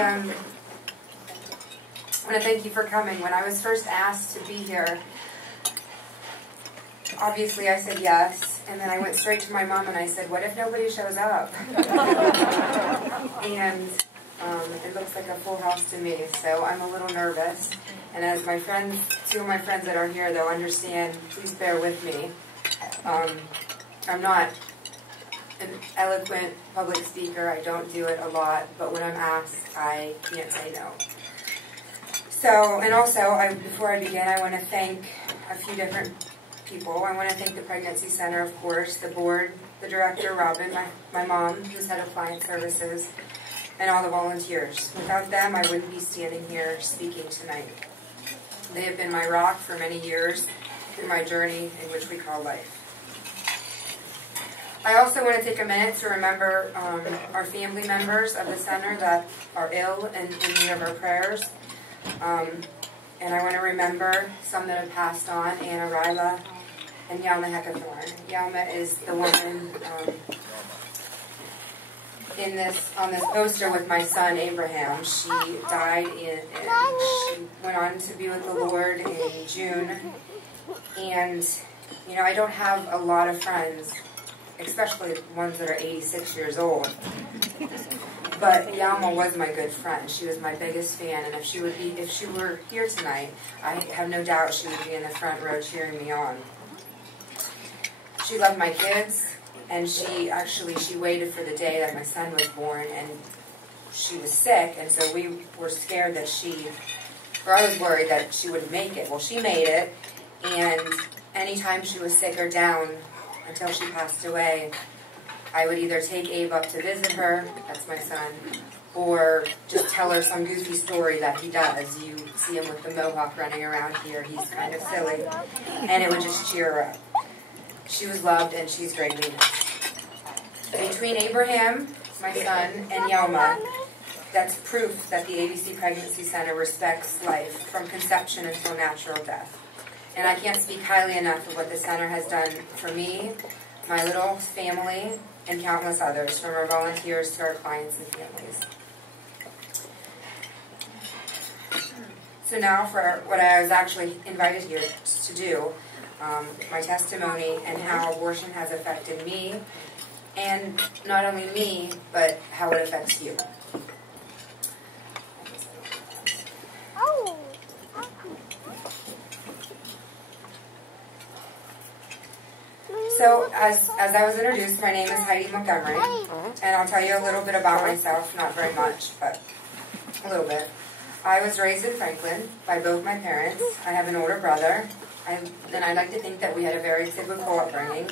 I want to thank you for coming. When I was first asked to be here, obviously I said yes, and then I went straight to my mom and I said, what if nobody shows up? And it looks like a full house to me, so I'm a little nervous. And as my friends, two of my friends that are here, they'll understand, please bear with me. I'm not an eloquent public speaker. I don't do it a lot, but when I'm asked, I can't say no. So, and also, before I begin, I want to thank a few different people. I want to thank the Pregnancy Center, of course, the board, the director, Robin, my mom, who's head of client services, and all the volunteers. Without them, I wouldn't be standing here speaking tonight. They have been my rock for many years through my journey in which we call life. I also want to take a minute to remember our family members of the center that are ill and in need of our prayers. And I want to remember some that have passed on, Anna Ryla and Yalma Heckathorn. Yalma is the woman on this poster with my son Abraham. She died she went on to be with the Lord in June. And, you know, I don't have a lot of friends, especially ones that are 86 years old. But Yalma was my good friend. She was my biggest fan, and if she were here tonight, I have no doubt she would be in the front row cheering me on. She loved my kids, and she waited for the day that my son was born, and she was sick, and so we were scared that I was worried that she wouldn't make it. Well, she made it, and anytime she was sick or down until she passed away, I would either take Abe up to visit her, that's my son, or just tell her some goofy story that he does. You see him with the mohawk running around here, he's kind of silly, and it would just cheer her up. She was loved, and she's greatly missed. Between Abraham, my son, and Yalma, that's proof that the ABC Pregnancy Center respects life from conception until natural death. And I can't speak highly enough of what the center has done for me, my little family, and countless others, from our volunteers to our clients and families. So now for what I was actually invited here to do, my testimony and how abortion has affected me, and not only me, but how it affects you. So, as I was introduced, my name is Heidi Montgomery, and I'll tell you a little bit about myself, not very much, but a little bit. I was raised in Franklin by both my parents. I have an older brother, and I like to think that we had a very typical upbringing.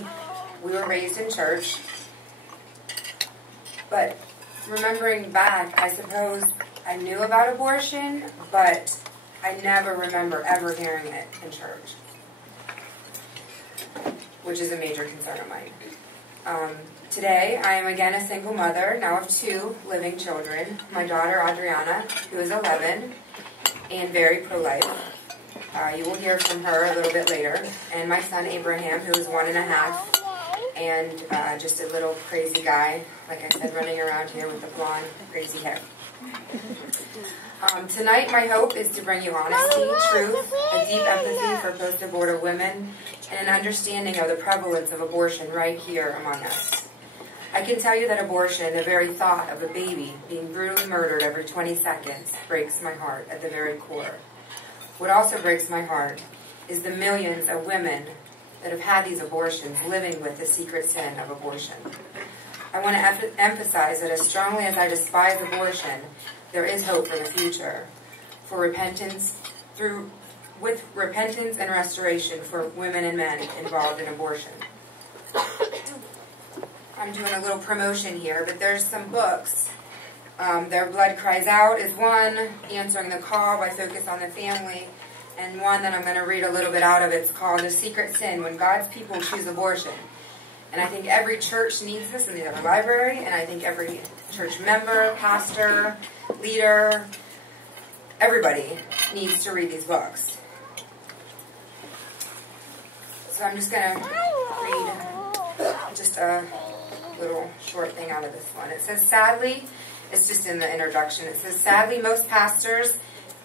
We were raised in church, but remembering back, I suppose I knew about abortion, but I never remember ever hearing it in church, which is a major concern of mine. Today, I am again a single mother, now of 2 living children. My daughter, Adriana, who is 11, and very pro-life. You will hear from her a little bit later. And my son, Abraham, who is 1.5, and just a little crazy guy, like I said, running around here with the blonde, crazy hair. Tonight, my hope is to bring you honesty, truth, a deep empathy for post-abortive women, and an understanding of the prevalence of abortion right here among us. I can tell you that abortion, the very thought of a baby being brutally murdered every 20 seconds, breaks my heart at the very core. What also breaks my heart is the millions of women that have had these abortions living with the secret sin of abortion. I want to emphasize that as strongly as I despise abortion, there is hope for the future, for repentance, with repentance and restoration for women and men involved in abortion. I'm doing a little promotion here, but there's some books. Their Blood Cries Out is one, Answering the Call by Focus on the Family, and one that I'm going to read a little bit out of. It's called The Secret Sin, When God's People Choose Abortion. And I think every church needs this in the library, and I think every church member, pastor, leader, everybody needs to read these books. So I'm just going to read just a little short thing out of this one. It says, sadly, It's just in the introduction. It says, sadly, most pastors,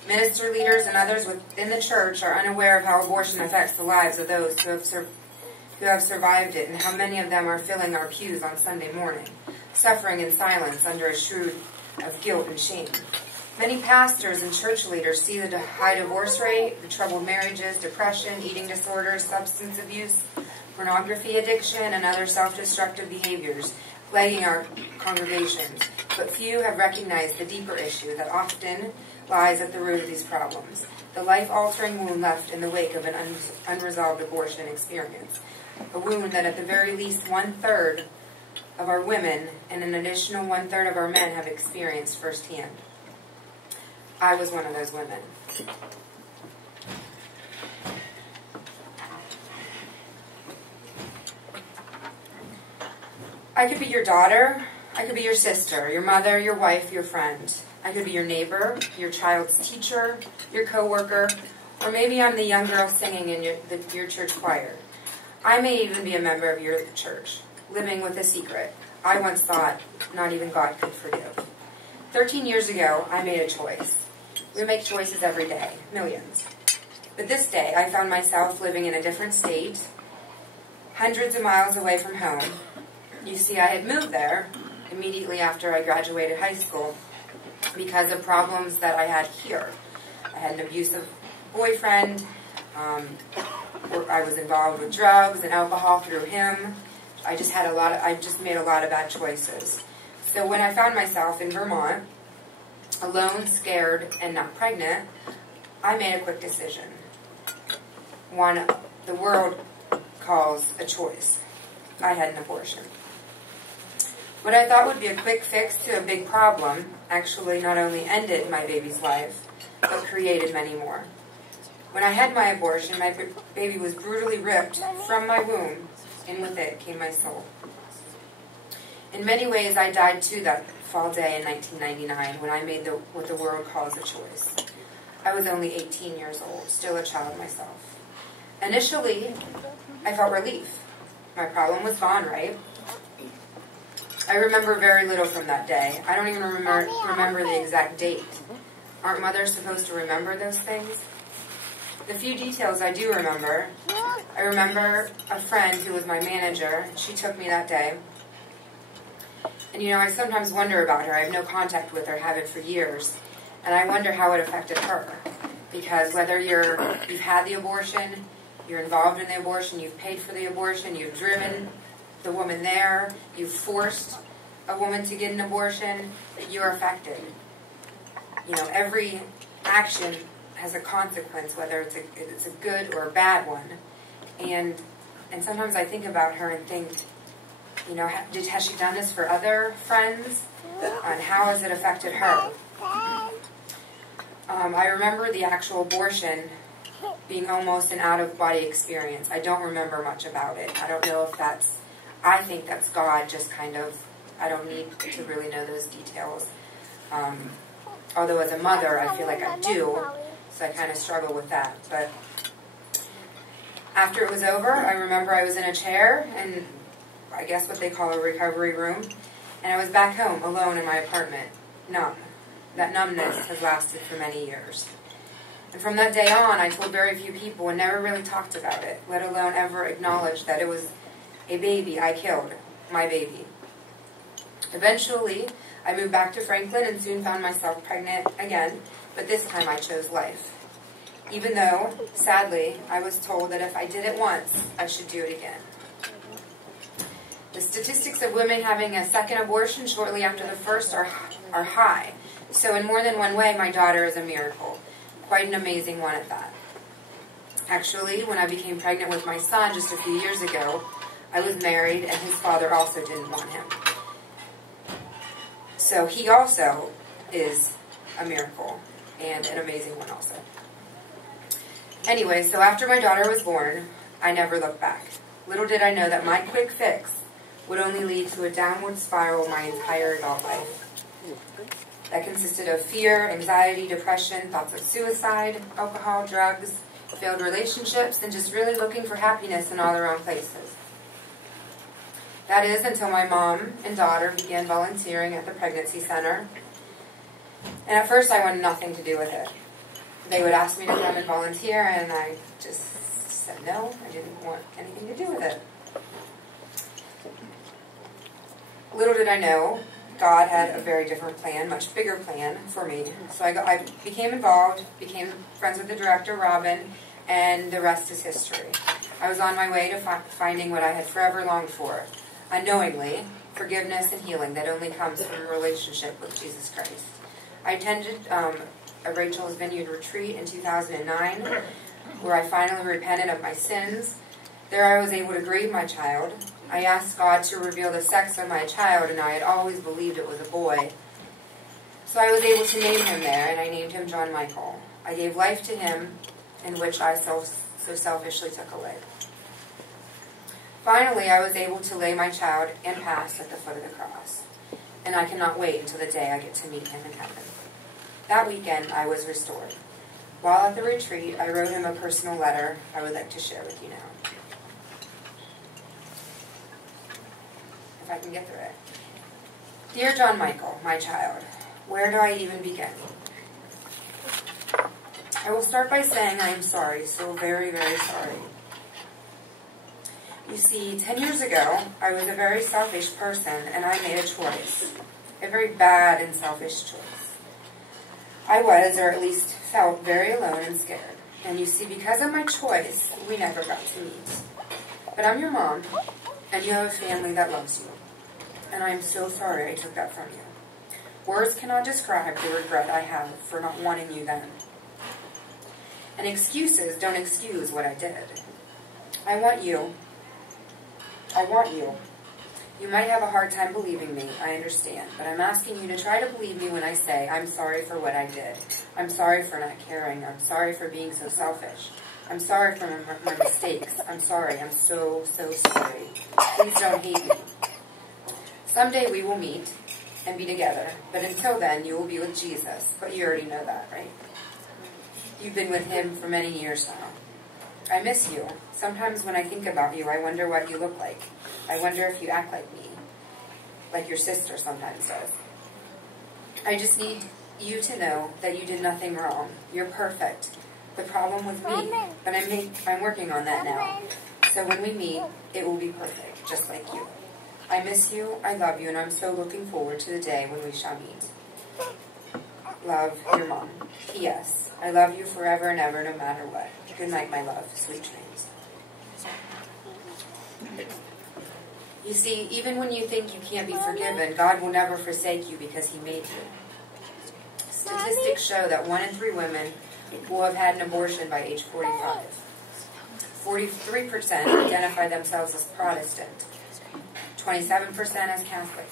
minister leaders, and others within the church are unaware of how abortion affects the lives of those who have survived it, and how many of them are filling our pews on Sunday morning, suffering in silence under a shroud of guilt and shame. Many pastors and church leaders see the high divorce rate, the troubled marriages, depression, eating disorders, substance abuse, pornography addiction, and other self-destructive behaviors plaguing our congregations, but few have recognized the deeper issue that often lies at the root of these problems, the life-altering wound left in the wake of an unresolved abortion experience, a wound that at the very least 1/3 of our women and an additional 1/3 of our men have experienced firsthand. I was one of those women. I could be your daughter, I could be your sister, your mother, your wife, your friend. I could be your neighbor, your child's teacher, your coworker, or maybe I'm the young girl singing in your church choir. I may even be a member of your church, living with a secret I once thought not even God could forgive. 13 years ago, I made a choice. We make choices every day, millions. But this day, I found myself living in a different state, hundreds of miles away from home. You see, I had moved there immediately after I graduated high school because of problems that I had here. I had an abusive boyfriend. I was involved with drugs and alcohol through him. I just made a lot of bad choices. So when I found myself in Vermont, alone, scared, and not pregnant, I made a quick decision. One the world calls a choice. I had an abortion. What I thought would be a quick fix to a big problem actually not only ended my baby's life, but created many more. When I had my abortion, my baby was brutally ripped from my womb, and with it came my soul. In many ways, I died too that fall day in 1999 when I made what the world calls a choice. I was only 18 years old, still a child myself. Initially, I felt relief. My problem was gone, right? I remember very little from that day. I don't even remember the exact date. Aren't mothers supposed to remember those things? The few details I do remember, I remember a friend who was my manager. She took me that day. And you know, I sometimes wonder about her. I have no contact with her, haven't for years. And I wonder how it affected her. Because whether you've had the abortion, you're involved in the abortion, you've paid for the abortion, you've driven the woman there, you've forced a woman to get an abortion, you're affected. You know, every action has a consequence, whether it's a good or a bad one. And sometimes I think about her and think, you know, has she done this for other friends? And how has it affected her? I remember the actual abortion being almost an out-of-body experience. I don't remember much about it. I don't know if I think that's God just kind of, I don't need to really know those details. Although as a mother, I feel like I do, so I kind of struggle with that. But after it was over, I remember I was in a chair, and I guess what they call a recovery room, and I was back home, alone in my apartment, numb. That numbness has lasted for many years. And from that day on, I told very few people and never really talked about it, let alone ever acknowledged that it was a baby I killed, my baby. Eventually, I moved back to Franklin and soon found myself pregnant again, but this time I chose life. Even though, sadly, I was told that if I did it once, I should do it again. The statistics of women having a second abortion shortly after the first are high. So in more than one way, my daughter is a miracle. Quite an amazing one at that. Actually, when I became pregnant with my son just a few years ago, I was married and his father also didn't want him. So he also is a miracle and an amazing one also. Anyway, so after my daughter was born, I never looked back. Little did I know that my quick fix would only lead to a downward spiral my entire adult life. That consisted of fear, anxiety, depression, thoughts of suicide, alcohol, drugs, failed relationships, and just really looking for happiness in all the wrong places. That is until my mom and daughter began volunteering at the Pregnancy Center. And at first I wanted nothing to do with it. They would ask me to come and volunteer, and I just said no. I didn't want anything to do with it. Little did I know, God had a very different plan, much bigger plan for me. So I became involved, became friends with the director, Robin, and the rest is history. I was on my way to finding what I had forever longed for, unknowingly, forgiveness and healing that only comes from a relationship with Jesus Christ. I attended a Rachel's Vineyard retreat in 2009, where I finally repented of my sins. There I was able to grieve my child. I asked God to reveal the sex of my child, and I had always believed it was a boy. So I was able to name him there, and I named him John Michael. I gave life to him, in which I so selfishly took away. Finally, I was able to lay my child and pass at the foot of the cross, and I cannot wait until the day I get to meet him in heaven. That weekend, I was restored. While at the retreat, I wrote him a personal letter I would like to share with you now. If I can get through it. Dear John Michael, my child, where do I even begin? I will start by saying I am sorry, so very, very sorry. You see, 10 years ago, I was a very selfish person, and I made a choice. A very bad and selfish choice. I was, or at least felt, very alone and scared. And you see, because of my choice, we never got to meet. But I'm your mom, and you have a family that loves you. And I am so sorry I took that from you. Words cannot describe the regret I have for not wanting you then. And excuses don't excuse what I did. I want you. You might have a hard time believing me, I understand, but I'm asking you to try to believe me when I say I'm sorry for what I did. I'm sorry for not caring. I'm sorry for being so selfish. I'm sorry for my mistakes. I'm sorry. I'm so, so sorry. Please don't hate me. Someday we will meet and be together, but until then you will be with Jesus. But you already know that, right? You've been with him for many years now. I miss you. Sometimes when I think about you, I wonder what you look like. I wonder if you act like me, like your sister sometimes does. I just need you to know that you did nothing wrong. You're perfect. The problem was me, but I'm working on that now. So when we meet, it will be perfect, just like you. I miss you, I love you, and I'm so looking forward to the day when we shall meet. Love, your mom. P.S. I love you forever and ever, no matter what. Good night, my love. Sweet dreams. You see, even when you think you can't be forgiven, God will never forsake you because he made you. Statistics show that 1 in 3 women will have had an abortion by age 45. 43% identify themselves as Protestant. 27% as Catholic.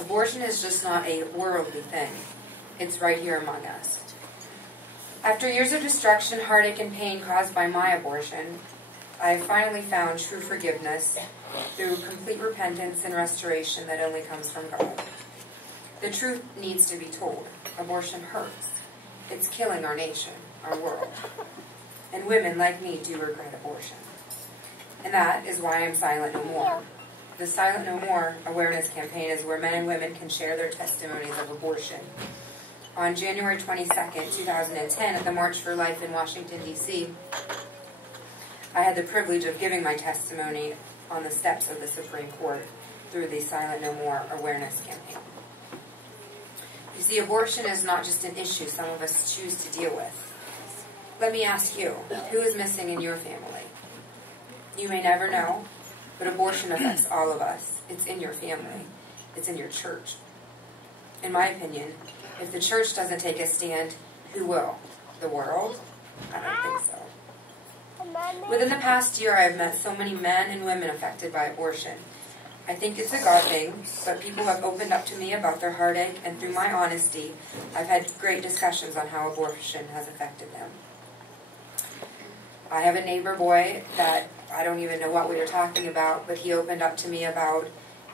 Abortion is just not a worldly thing. It's right here among us. After years of destruction, heartache, and pain caused by my abortion, I finally found true forgiveness through complete repentance and restoration that only comes from God. The truth needs to be told. Abortion hurts. It's killing our nation, our world. And women like me do regret abortion. And that is why I'm Silent No More. The Silent No More awareness campaign is where men and women can share their testimonies of abortion. On January 22nd, 2010, at the March for Life in Washington, D.C., I had the privilege of giving my testimony on the steps of the Supreme Court through the Silent No More awareness campaign. You see, abortion is not just an issue some of us choose to deal with. Let me ask you, who is missing in your family? You may never know, but abortion affects all of us. It's in your family. It's in your church. In my opinion, if the church doesn't take a stand, who will? The world? I don't think so. Within the past year, I have met so many men and women affected by abortion. I think it's a God thing, but people have opened up to me about their heartache, and through my honesty, I've had great discussions on how abortion has affected them. I have a neighbor boy that I don't even know what we were talking about, but he opened up to me about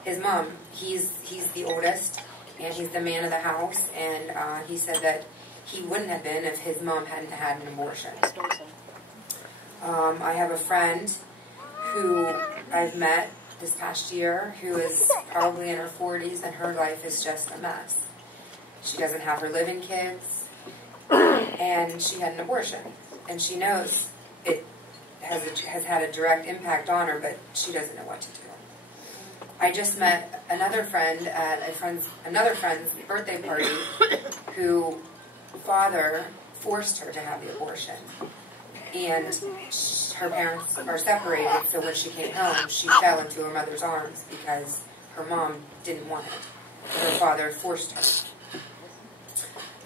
his mom. He's the oldest, and he's the man of the house, and he said that he wouldn't have been if his mom hadn't had an abortion. I have a friend who I've met this past year who is probably in her 40s, and her life is just a mess. She doesn't have her living kids, and she had an abortion. And she knows it has had a direct impact on her, but she doesn't know what to do. I just met another friend at another friend's birthday party whose father forced her to have the abortion. And her parents are separated, so when she came home, she fell into her mother's arms because her mom didn't want it. Her father forced her.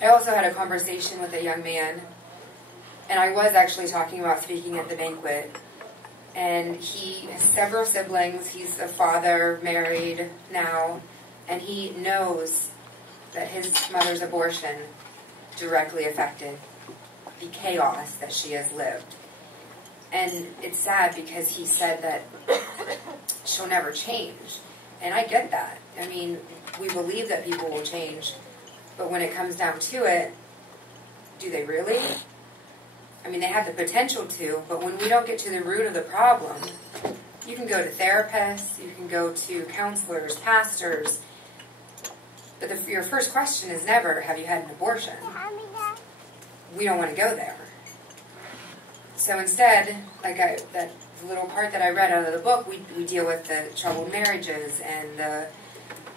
I also had a conversation with a young man, and I was actually talking about speaking at the banquet. And he has several siblings. He's a father, married now, and he knows that his mother's abortion directly affected the chaos that she has lived. And it's sad because he said that she'll never change. And I get that. I mean, we believe that people will change, but when it comes down to it, do they really? I mean, they have the potential to, but when we don't get to the root of the problem, you can go to therapists, you can go to counselors, pastors, but your first question is never, have you had an abortion? We don't want to go there. So instead, like that little part that I read out of the book, we deal with the troubled marriages and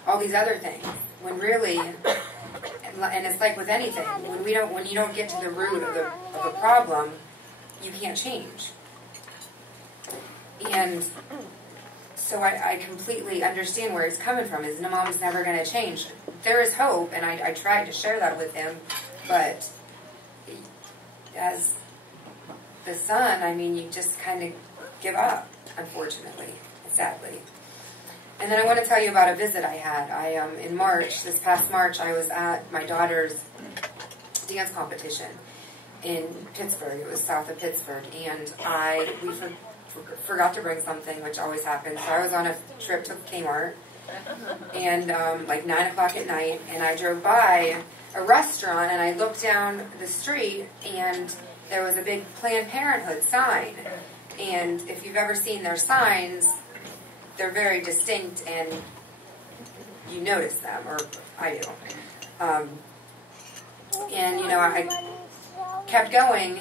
all these other things. When really, and it's like with anything, when you don't get to the root of the problem, you can't change. And so I completely understand where he's coming from. His mom's never going to change. There is hope, and I tried to share that with him, but as the son, I mean, you just kind of give up, unfortunately, sadly. And then I want to tell you about a visit I had. In March, this past March, I was at my daughter's dance competition in Pittsburgh. It was south of Pittsburgh, and we forgot to bring something, which always happens. So I was on a trip to Kmart, and like 9 o'clock at night, and I drove by a restaurant, and I looked down the street, and there was a big Planned Parenthood sign. And if you've ever seen their signs, they're very distinct, and you notice them, or I do. And, you know, I kept going,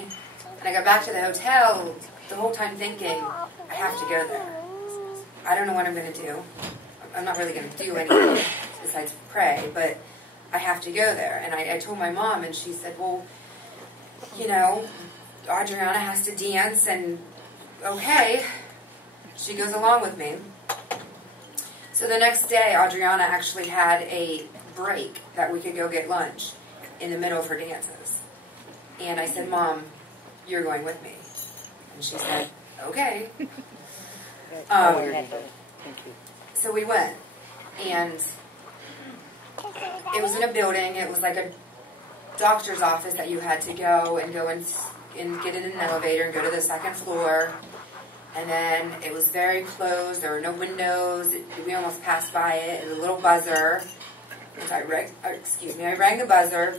and I got back to the hotel the whole time thinking, I have to go there. I don't know what I'm going to do. I'm not really going to do anything besides pray, but I have to go there. And I told my mom, and she said, well, you know, Adriana has to dance, and okay. She goes along with me. So the next day, Adriana actually had a break that we could go get lunch in the middle of her dances. And I said, Mom, you're going with me. And she said, okay. So we went. And it was in a building. It was like a doctor's office that you had to go and get in an elevator and go to the second floor. And then it was very closed. There were no windows. We almost passed by it. It was a little buzzer. And so I rang the buzzer.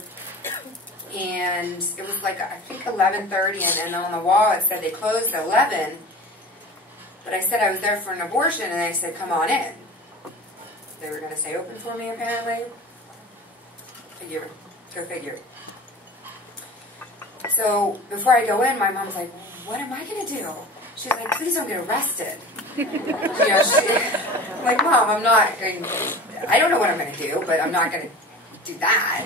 And it was like, I think 11:30. And on the wall it said they closed at 11. But I said I was there for an abortion. And they said, come on in. They were going to stay open for me, apparently. Go figure. So before I go in, my mom's like, what am I going to do? She's like, please don't get arrested. You know, I'm like, Mom, I don't know what I'm going to do, but I'm not going to do that.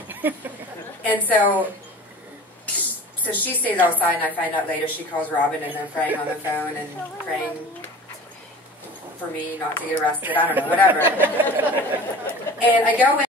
And so she stays outside, and I find out later she calls Robin, and they're praying on the phone and praying for me not to get arrested. I don't know, whatever. And I go in.